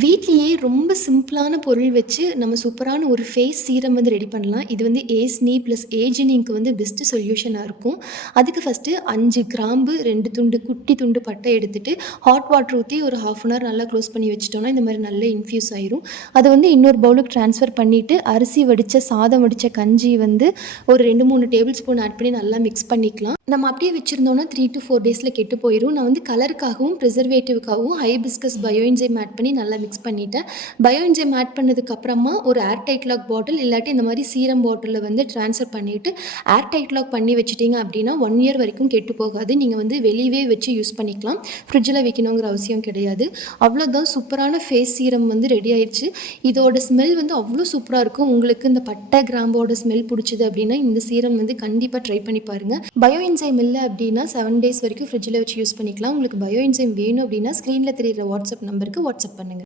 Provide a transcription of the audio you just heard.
வீட்லயே ரொம்ப சிம்பிளான பொருள் வச்சு நம்ம சூப்பரான ஒரு ஃபேஸ் சீரம் வந்து ரெடி பண்ணலாம். இது வந்து ஏஸ்னி ப்ளஸ் ஏஜினிங்க்கு வந்து பெஸ்ட் சொல்யூஷனா இருக்கும். அதுக்கு ஃபர்ஸ்ட்டு 5 கிராம்பு, 2 துண்டு குட்டி துண்டு பட்டை எடுத்துட்டு, ஹாட் வாட்டர் ஊத்தி ஒரு 1/2 அன் ஹவர் நல்லா க்ளோஸ் பண்ணி வச்சுட்டோம்னா, இந்த மாரி நல்லா இன்ஃப்யூஸ் ஆயிரும். அத வந்து இன்னொரு பவுலுக்கு ட்ரான்ஸ்ஃபர் பண்ணிட்டு, அரிசி வடிச்ச சாதம் வடிச்ச கஞ்சி வந்து ஒரு 2, 3 டேபிள் ஸ்பூன் ஆட் பண்ணி நல்லா மிக்ஸ் பண்ணிக்கலாம். நம்ம அப்படியே வச்சிருந்தோம்னா 3 to 4 டேஸ்ல கெட்டு போயிரும். நான் வந்து கலருக்காகவும், பிரிசர்வேட்டிவ்க்காகவும் ஹைபிஸ்கஸ் பயோ என்சைம் ஆட் பண்ணி நல்லா மிக்ஸ் பண்ணிட்டேன். பயோ என்சைம் ஆட் பண்ணதுக்கு அப்புறமா ஒரு ஏர் டைட் லாக் பாட்டில் இல்லாட்டி இந்த மாதிரி சீரம் பாட்டில்ல வந்து ட்ரான்ஸ்ஃபர் பண்ணிட்டு ஏர் டைட் லாக் பண்ணி வச்சுட்டீங்க அப்படின்னா 1 இயர் வரைக்கும் கெட்டு போகாது. நீங்க வந்து வெளியவே வச்சு யூஸ் பண்ணிக்கலாம். ஃப்ரிட்ஜில் வைக்கணுங்கிற அவசியம் கிடையாது. அவ்வளோதான், சூப்பரான ஃபேஸ் சீரம் வந்து ரெடி ஆயிடுச்சு. இதோட ஸ்மெல் வந்து அவ்வளோ சூப்பராக இருக்கும். உங்களுக்கு இந்த பட்டை கிராம்போட ஸ்மெல் பிடிச்சது அப்படின்னா இந்த சீரம் வந்து கண்டிப்பாக ட்ரை பண்ணி பாருங்க. பயோ என்சைம் இல்லை அப்படின்னா 7 டேஸ் வரைக்கும் ஃப்ரிட்ஜில் வச்சு யூஸ் பண்ணிக்கலாம். உங்களுக்கு பயோ என்சைம் வேணும் அப்படின்னா ஸ்க்ரீனில் தெரியுற வாட்ஸ்அப் நம்பருக்கு வாட்ஸ்அப் பண்ணுங்க.